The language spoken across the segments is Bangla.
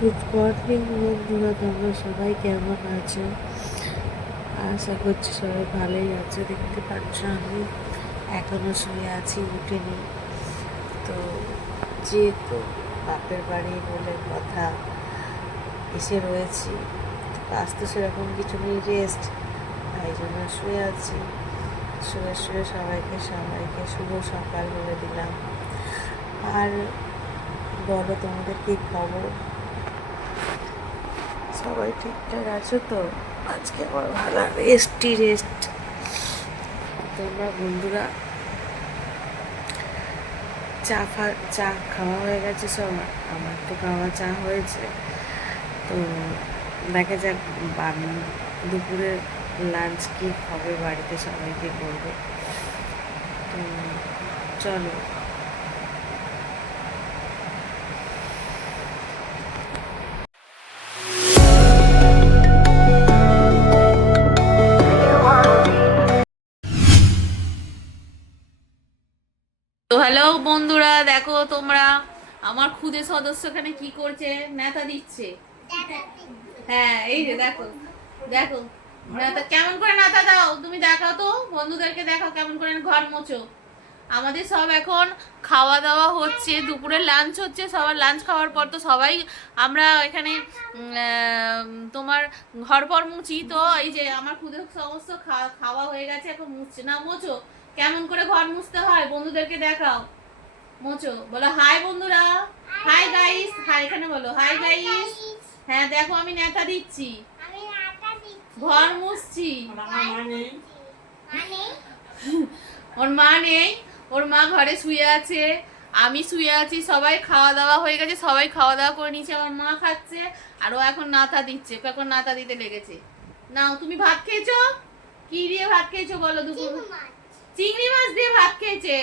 গুড মর্নিং বন্ধুরা, তোমরা সবাই কেমন আছো? আশা করছি সবাই ভালোই আছো। দেখতে পাচ্ছ আমি এখনো শুয়ে আছি, উঠিনি। তো যেহেতু বাপের বাড়ি বলে কথা, এসে রয়েছি, কাজ তো সেরকম কিছু নেই, রেস্ট, তাই জন্য শুয়ে আছি। শুয়ে শুয়ে সবাইকে সবাইকে শুভ সকাল বলে দিলাম। আর বলো, তোমাদের কী খবর? সবাই ঠিকঠাক আছো তো? আজকে আমার ভালো রেস্ট। তোমরা বন্ধুরা চা খাওয়া হয়ে গেছে সবার? আমার তো খাওয়া চা হয়েছে। তো দেখা যাক দুপুরে লাঞ্চ কি হবে, বাড়িতে সবাইকে করবে। তো চলো। তো হ্যালো বন্ধুরা, দেখো তোমরা আমার খুদে সদস্য এখানে কি করছে, নেতা দিচ্ছে। হ্যাঁ, এই যে দেখো দেখো নেতা কেমন করে নেতা দাও, তুমি দেখাও তো, বন্ধুদেরকে দেখাও কেমন করে ঘর মোছো। আমাদের সব এখন খাওয়া দাওয়া হচ্ছে, দুপুরে লাঞ্চ হচ্ছে, সবার লাঞ্চ খাওয়ার পর তো সবাই আমরা এখানে তোমার ঘর পর মুছি। তো এই যে আমার খুদে সমস্ত খাওয়া হয়ে গেছে, এখন মুছছে না। মোছো কেমন করে ঘর মুছতে হয়, বন্ধুদেরকে দেখাও। মোচো, বলো হাই বন্ধুরা, হাই গাইস, হাই এখানে বলো হাই গাইস। হ্যাঁ দেখো আমি নেতা দিচ্ছি, ঘর মুছছি। ওর মা নেই, ওর মা ঘরে শুয়ে আছে, আমি শুয়ে আছি, সবাই খাওয়া দাওয়া হয়ে গেছে, সবাই খাওয়া দাওয়া করে নিয়েছে, আমার মা খাচ্ছে আর ও এখন নাতা দিচ্ছে, এখন নাতা দিতে লেগেছে। নাও, তুমি ভাত খেয়েছো? কি দিয়ে ভাত খেয়েছো বলো? দুপুর চিংড়ি মাছ দিয়ে ভাত খেয়েছে।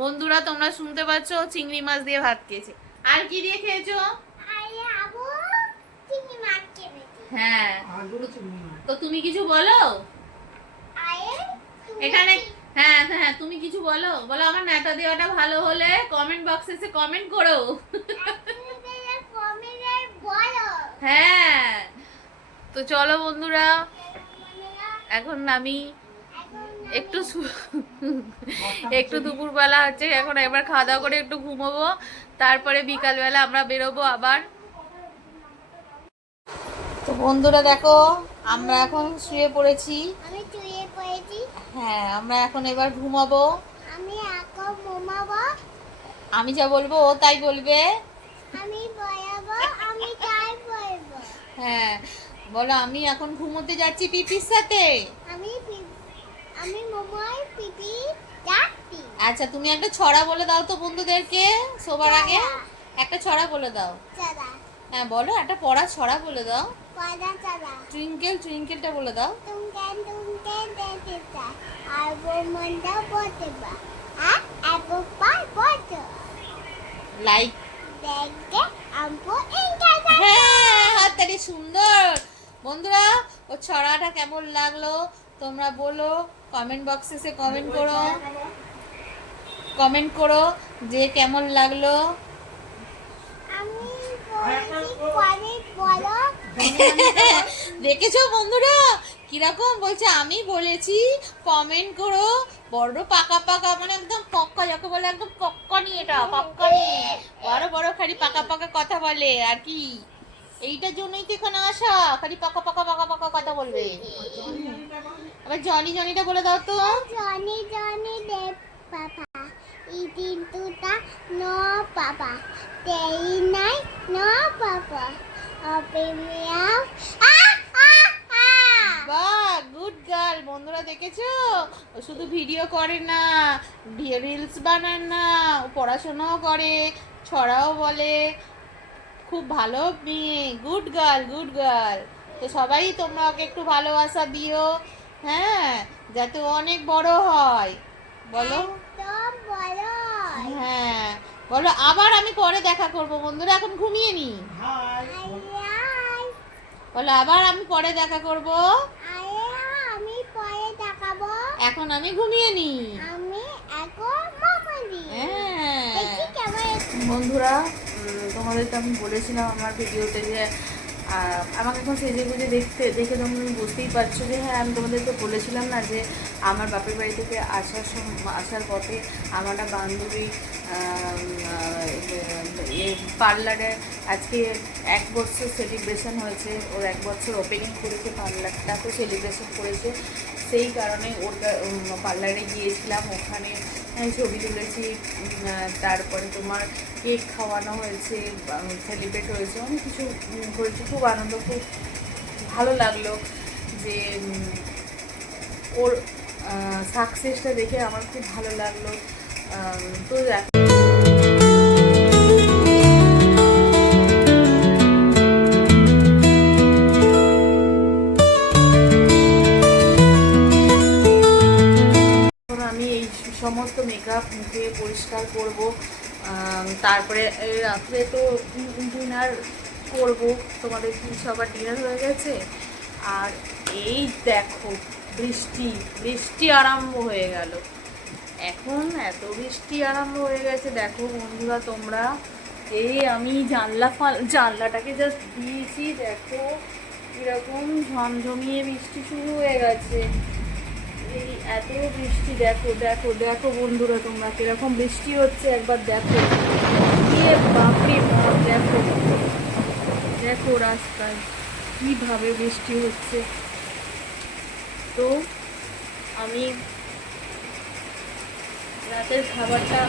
বন্ধুরা তোমরা শুনতে পাচ্ছ, চিংড়ি মাছ দিয়ে ভাত খেয়েছে। আর কি দিয়ে খেয়েছো? হ্যাঁ, তো তুমি কিছু বলো এখানে। হ্যাঁ হ্যাঁ, তুমি কিছু বলো, বলো আমার নেতা দেওয়াটা ভালো হলে কমেন্ট বক্সে এসে কমেন্ট করো। হ্যাঁ, তো চলো বন্ধুরা, এখন আমি একটু একটু দুপুরবেলা হচ্ছে এখন, এবার খাওয়া দাওয়া করে একটু ঘুমোবো, তারপরে বিকালবেলা আমরা বেরোবো আবার। তো বন্ধুরা দেখো, আমরা এখন শুয়ে পড়েছি। হ্যাঁ, আমরা এখন এবার ঘুমাবো। আমি যা বলবো ও তাই বলবে। হ্যাঁ, বলো আমি এখন ঘুমোতে যাচ্ছি পিপির সাথে। আচ্ছা, তুমি একটা ছড়া বলে দাও তো বন্ধুদেরকে শোবার আগে। একটা ছড়া বলে দাও। হ্যাঁ বলো, একটা পড়া ছড়া বলে দাও। টুইঙ্কেল টুইঙ্কেলটা বলে দাও। লাইক। হ্যাঁ, হাততালি, সুন্দর। বন্ধুরা, ও ছড়াটা কেমন লাগলো তোমরা বলো, কমেন্ট বক্সে এসে কমেন্ট করো যে কেমন লাগলো। দেখেছো বন্ধুরা কিরকম বলছে, আমি বলেছি কমেন্ট করো। বড় পাকা পাকা, মানে একদম পক্কা, যাকে বলে একদম পক্কানি, এটা পক্কানি, বড় বড় খালি পাকা পাকা কথা বলে আর কি। এইটার জন্যই তো এখানে আসা, খালি পাকা পাকা পাকা পাকা কথা বলবে। আবার জনি জনিটা বলে দাও তো। জনি জনি দেব পাপা ইদিন তুতা নো পাপা তেই নাই নো পাপা আপে মিয়াও। বাহ, গুড গার্ল। বন্ধুরা দেখেছো, ও শুধু ভিডিও করে না, রিলস বানায় না, ও পড়াশোনাও করে, ছড়াও বলে, খুব ভালো মেয়ে, গুড গার্ল গুড গার্ল। তো সবাই তোমরা ওকে একটু ভালোবাসা দিও, হ্যাঁ, যাতে অনেক বড় হয়। বলো হ্যাঁ, বলো আবার আমি পরে দেখা করব বন্ধুরা, এখন ঘুমিয়ে নি। বলো আবার আমি পরে দেখা করব, এখন আমি ঘুমিয়ে নি। হ্যাঁ বন্ধুরা, তোমাদেরকে আমি বলেছিলাম আমার ভিডিওতে যে আমাকে এখন সেজে গুজে দেখে তোমরা বুঝতেই পারছো যে হ্যাঁ আমি তোমাদেরকে বলেছিলাম না যে আমার বাপের বাড়ি থেকে আসার পথে আমার একটা বান্ধবী পার্লারে আজকে 1 বছর সেলিব্রেশন হয়েছে, ওর 1 বছর ওপেনিং করেছে, পার্লারটা তো সেলিব্রেশন করেছে, সেই কারণে ওটা পার্লারে গিয়েছিলাম, ওখানে ছবি তুলেছি, তারপরে তোমার কেক খাওয়ানো হয়েছে, সেলিব্রেট হয়েছে, অনেক কিছু করেছি, খুব আনন্দ, খুব ভালো লাগলো যে ওর সাকসেসটা দেখে আমার খুব ভালো লাগলো। তো আমি এই সমস্ত মেকআপ মুখে পরিষ্কার করব, তারপরে রাত্রে তো ডিনার করব। তোমাদের কি সবার ডিনার হয়ে গেছে? আর এই দেখো বৃষ্টি আরম্ভ হয়ে গেল, এখন এত বৃষ্টি আরম্ভ হয়ে গেছে দেখো বন্ধুরা তোমরা। এই আমি জানলাটাকে জাস্ট দিয়েছি, দেখো এরকম ঝমঝমিয়ে বৃষ্টি শুরু হয়ে গেছে। এই এত বৃষ্টি, দেখো দেখো দেখো বন্ধুরা তোমরা কিরকম বৃষ্টি হচ্ছে, একবার দেখো, বাপরে বাপ, দেখো দেখো রাস্তায় কিভাবে বৃষ্টি হচ্ছে। তো আমি রাতের খাবারটা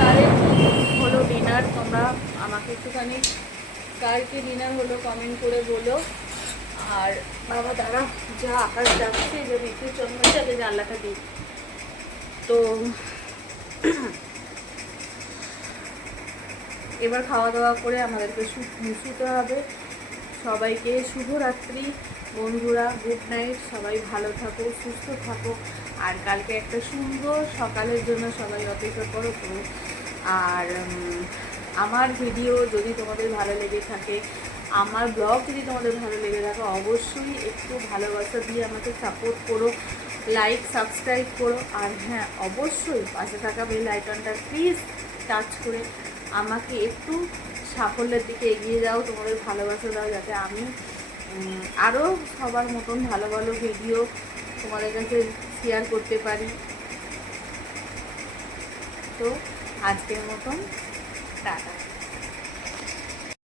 তাদের হলো ডিনার, তোমরা আমাকে একটুখানি কালকে ডিনার হলো কমেন্ট করে বলো। আর বাবা দাঁড়া, যা আকাশ যাচ্ছে, যে বিদ্যুৎ চমকে যাবে, জানলাটা দিই। তো এবার খাওয়া দাওয়া করে আমাদেরকে শুতে হবে। সবাইকে শুভরাত্রি বন্ধুরা, গুড নাইট, সবাই ভালো থাকো, সুস্থ থাকো, আর কালকে একটা সুন্দর সকালের জন্য সবাই অপেক্ষা করো। আর আমার ভিডিও যদি তোমাদের ভালো লেগে থাকে, আমার ব্লগ যদি তোমাদের ভালো লেগে থাকে, অবশ্যই একটু ভালোবাসা দিয়ে আমাকে সাপোর্ট করো, লাইক সাবস্ক্রাইব করো, আর হ্যাঁ অবশ্যই পাশে থাকা বেল আইকনটা প্লিজ টাচ করে আমাকে একটু সাফল্যের দিকে এগিয়ে যাও, তোমাদের ভালোবাসা দাও, যাতে আমি আরও সবার মতন ভালো ভালো ভিডিও তোমাদের কাছে শেয়ার করতে পারি। তো আজকের মতন টাটা।